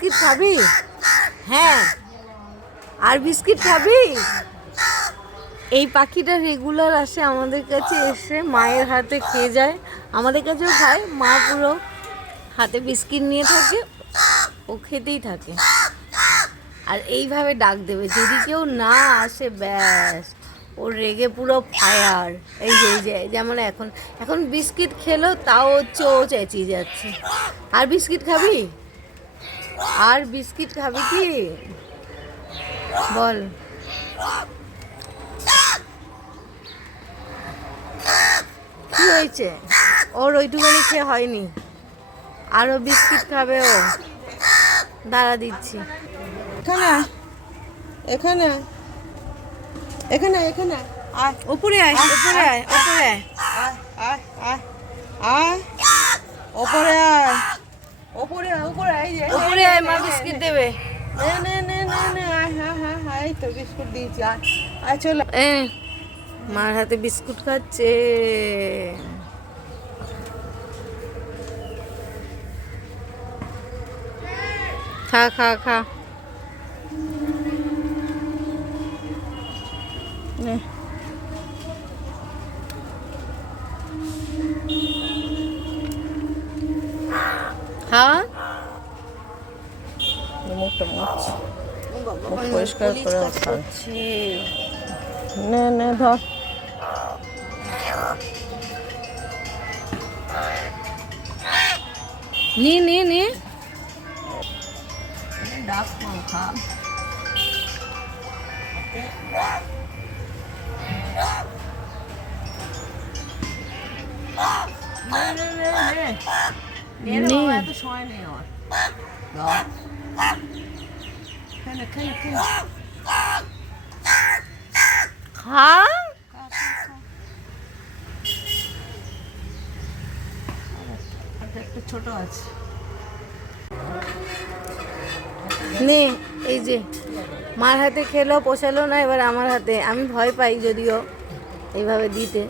Biscuit খাবি? হ্যাঁ, আর biscuit খাবি? এই পাখিটা রেগুলার আসে আমাদের কাছে, এসে মায়ের হাতে খেয়ে যায়, আমাদের কাছেও খায়। মা পুরো হাতে বিস্কিট নিয়ে থাকে, ও খেতেই থাকে। আর এইভাবে ডাক দেবে, যদি কেউ না আসে ব্যাস ওর রেগে পুরো ফায়ার। এই যে যেমন এখন এখন বিস্কিট খেলো, তাও হচ্ছে ও চেঁচিয়ে যাচ্ছে। আর বিস্কিট খাবি? আর বিস্কিট খাবি কি বল? কি হয়েছে? ওর ওইটুখানি খেয়ে হয়নি, আরও বিস্কিট খাবে ও। দাঁড়া দিচ্ছি। এখানে এখানে এখানে আয়, উপরে আয়, উপরে আয়, উপরে আয়। আয় আয় আয়, ওপরে আয়, ওপরে আয়, উপরে আয়, উপরে আয়, মা বিস্কিট দেবে। নে নে নে নে নে, আয়, হ্যাঁ হ্যাঁ হ্যাঁ, এই তো বিস্কুট দিয়েছি, আয় আয়, চলো। মার হাতে বিস্কুট খাচ্ছে। খা খা খা। নে, খা। মুখটা মুছছি, মুখ পরিষ্কার করে খা। নে নে, ধর। নে নে নে। ডাক মাও, খা। নে নে নে নে, নে রে বাবা, এত সময় নেই আমার। ধর। খেলে খেলে খেলে, খা। একটা ছোট আছে। নে, এই যে মার হাতে খেলো, পোষালো না, এবার আমার হাতে। আমি ভয় পাই যদিও এইভাবে দিতে।